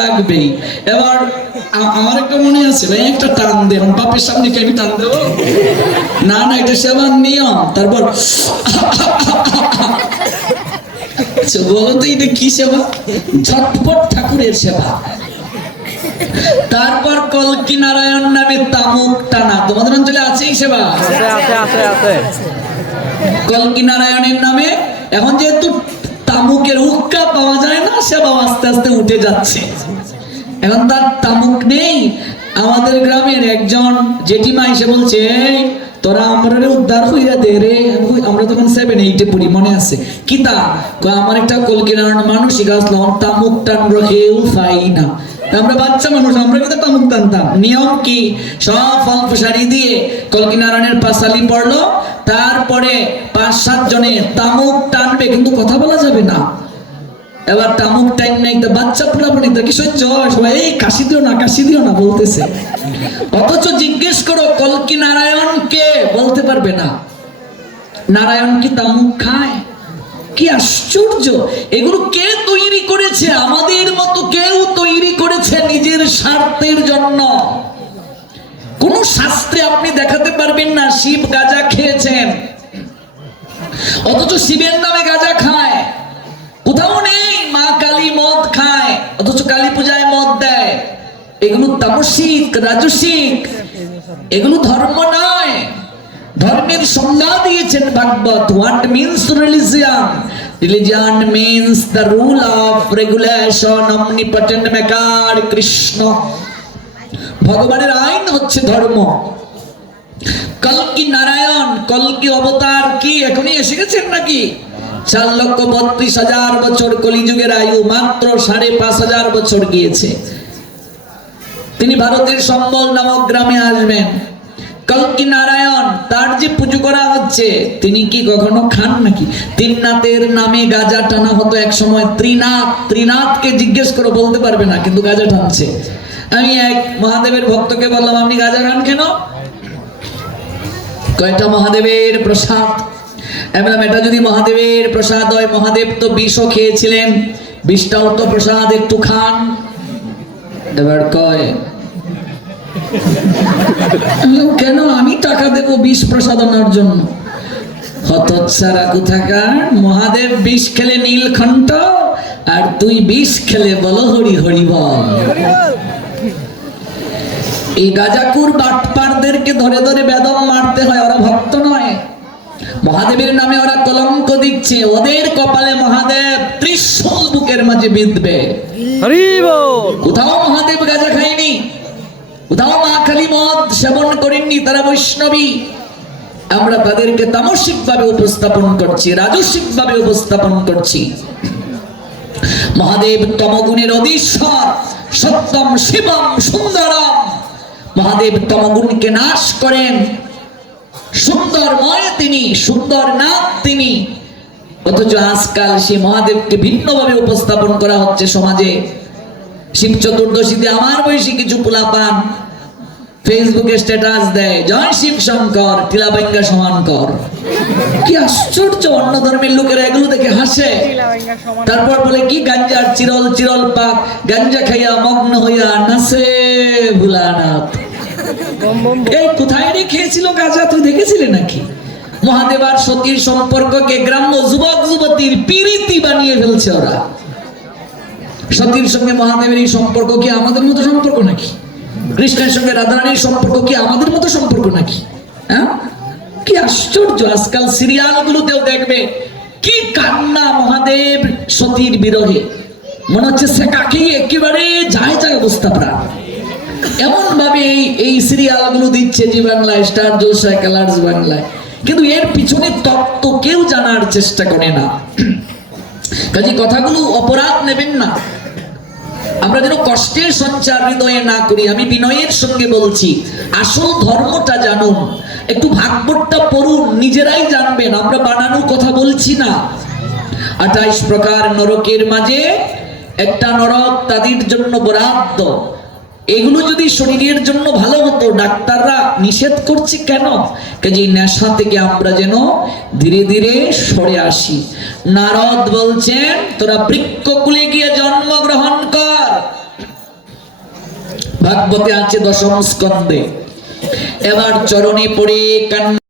লাগবেই। এবার আমার একটা মনে আছে ভাই, একটা টান দে, বাপের সামনে কি আমি টান দেবো? না না, এটা সেবার নিয়ম। তারপর বলো তো এটা কি সেবা? ঝটপট ঠাকুরের সেবা। তারপর কলকি নারায়ণ নামে তামুক টানা। তোমাদের অঞ্চলে আছে এই সেবা? কলকি নারায়ণের নামে এখন যেহেতু তামুকের উক্কা পাওয়া যায় না, সেবা আস্তে আস্তে উঠে যাচ্ছে। এখন তার তামুক নেই। আমাদের গ্রামের একজন জেঠিমা এসে বলছে, তোরা আমরা উদ্ধার হইয়া দে রে। আমরা তখন 7-8 পড়ি, মনে আছে কি তা? আমার একটা কলকি নারায়ণ মানসিক আসলাম, তামুক টানবো কেউ পাই না। আমরা বাচ্চা মানুষ, আমরা কিন্তু তামুক টানতাম। নিয়ম কি? সব ফল প্রসারি দিয়ে কলকি নারায়ণের পাঁচালি পড়লো, তারপরে 5-7 জনে তামুক টানবে, কিন্তু কথা বলা যাবে না। এবার তামুক টাইম নাই, বাচ্চা পুরাপুরি কি সহ্য হয়? সবাই এই কাশি দিও না, কাশি দিও না বলতেছে। অথচ জিজ্ঞেস করো কলকি নারায়ণ কে, বলতে পারবে না। নারায়ণ কি তামুক খায়? কি আশ্চর্য! এগুলো কে তৈরি করেছে? আমাদের মতো কেউ তৈরি করেছে নিজের স্বার্থের জন্য। কোন শাস্ত্রে আপনি দেখাতে পারবেন না শিব গাঁজা খেয়েছেন, অথচ শিবের নামে গাঁজা খায়। কোথাও নেই মা কালী মদ খায়, অথচ কালী পূজায় মদ দেয়। এগুলো তামসিক, রাজসিক, এগুলো ধর্ম নয়। ধর্মের সংজ্ঞা দিয়েছেন Bhagavat. What means religion? Religion means the rule of regulation omnipotent maker Krishna. ভগবানের আইন হচ্ছে ধর্ম। কলকি নারায়ণ, কলকি অবতার কি এখনই এসে গেছেন নাকি? 4,32,000 বছর কলিযুগের আয়ু, মাত্র 5,500 বছর গিয়েছে। তিনি ভারতের সম্বল নামক গ্রামে আসবেন। কলকি নারায়ণ, তার যে পুজো করা হচ্ছে, তিনি কি কখনো খান নাকি? তিননাথের নামে গাঁজা টানা হতো এক সময়। ত্রিনাথকে জিজ্ঞেস করে বলতে পারবে না, কিন্তু গাঁজা টানছে। আমি এক মহাদেবের ভক্তকে বললাম, আপনি গাঁজা খান কেন? কয়টা মহাদেবের প্রসাদ। এবার এটা যদি মহাদেবের প্রসাদ হয়, মহাদেব তো বিষও খেয়েছিলেন, বিষটাও তো প্রসাদ, একটু খান। এবার কয় কেন আমি টাকা দেব বিষ প্রসাদনার জন্য? হতচ্ছাড়া কোথাকার। মহাদেব বিষ খেলে নীলকণ্ঠ, আর তুই বিষ খেলে বলো হরি হরি বল। এই গাজাকুর বাটপারদেরকে ধরে ধরে বেদম মারতে হয়, ওরা ভক্ত নয়। মহাদেবের নামে ওরা কলঙ্ক দিচ্ছে, ওদের কপালে মহাদেব ত্রিশূল বুকের মাঝে বিঁধবে। কোথাও মহাদেব গাঁজা খায়নি, কোথাও মা কালী মদ সেবন করেননি, তারা বৈষ্ণবী। আমরা তাদেরকে তামসিক ভাবে উপস্থাপন করছি, রাজসিক ভাবে উপস্থাপন করছি। মহাদেব তমগুণের অধীশ্বর, সত্যম শিবম সুন্দরম। মহাদেব তমগুণকে নাশ করেন, সুন্দরময় তিনি, সুন্দর নাথ তিনি। অথচ আজকাল সেই মহাদেবকে ভিন্নভাবে উপস্থাপন করা হচ্ছে সমাজে। শিব চতুর্দশীতে আমার বয়সী কিছু পোলাপান ফেসবুকে স্ট্যাটাস দেয়, জয় শিব শঙ্কর, টিলাবাঙ্গা সমান কর। কি আশ্চর্য! অন্য ধর্মের লোকেরা এগুলো দেখে হাসে। তারপর বলে কি গাঞ্জার চিরল চিরল পাক, গাঞ্জা খাইয়া মগ্ন হইয়া নাচে ভোলানাথ। এই কোথায় রে খেয়েছিল গাঁজা, তুই দেখেছিলে নাকি? মহাদেব আর সতীর সম্পর্ককে গ্রাম্য যুবক যুবতীর প্রীতি বানিয়ে ফেলছে ওরা। সতীর সঙ্গে মহাদেবের এই সম্পর্ক কি আমাদের মতো সম্পর্ক নাকি? কৃষ্ণের সঙ্গে রাধারানীর সম্পর্ক কি আমাদের মতো সম্পর্ক নাকি? হ্যাঁ, কি আশ্চর্য! আজকাল সিরিয়াল গুলোতেও দেখবে কি কান্না মহাদেব সতীর বিরহে। মনে হচ্ছে সে কাকেই একেবারে যায় যায় অবস্থা প্রাণ। এমন ভাবে এই সিরিয়াল গুলো দিচ্ছে জি বাংলায়, স্টার জলসায়, কালার্স বাংলায়, কিন্তু এর পিছনে তত্ত্ব কেউ জানার চেষ্টা করে না। কাজে কথাগুলো অপরাধ নেবেন না, আমরা যেন কষ্টের সঞ্চার হৃদয়ে না করি। আমি বিনয়ের সঙ্গে বলছি, আসল ধর্মটা জানুন, একটু ভাগবতটা পড়ুন, নিজেরাই জানবেন। আমরা বানানো কথা বলছি না। 28 প্রকার নরকের মাঝে একটা নরক তাদের জন্য বরাদ্দ। এগুলো যদি শরীরের জন্য ভালো হতো, ডাক্তাররা নিষেধ করছে কেন? কাজে নেশা থেকে আমরা যেন ধীরে ধীরে সরে আসি। নারদ বলছেন, তোরা বৃক্ষকুলে গিয়ে জন্মগ্রহণ কর। ভাগবতে আছে 10ম স্কন্ধে। এবার চরণে পড়ে কান্না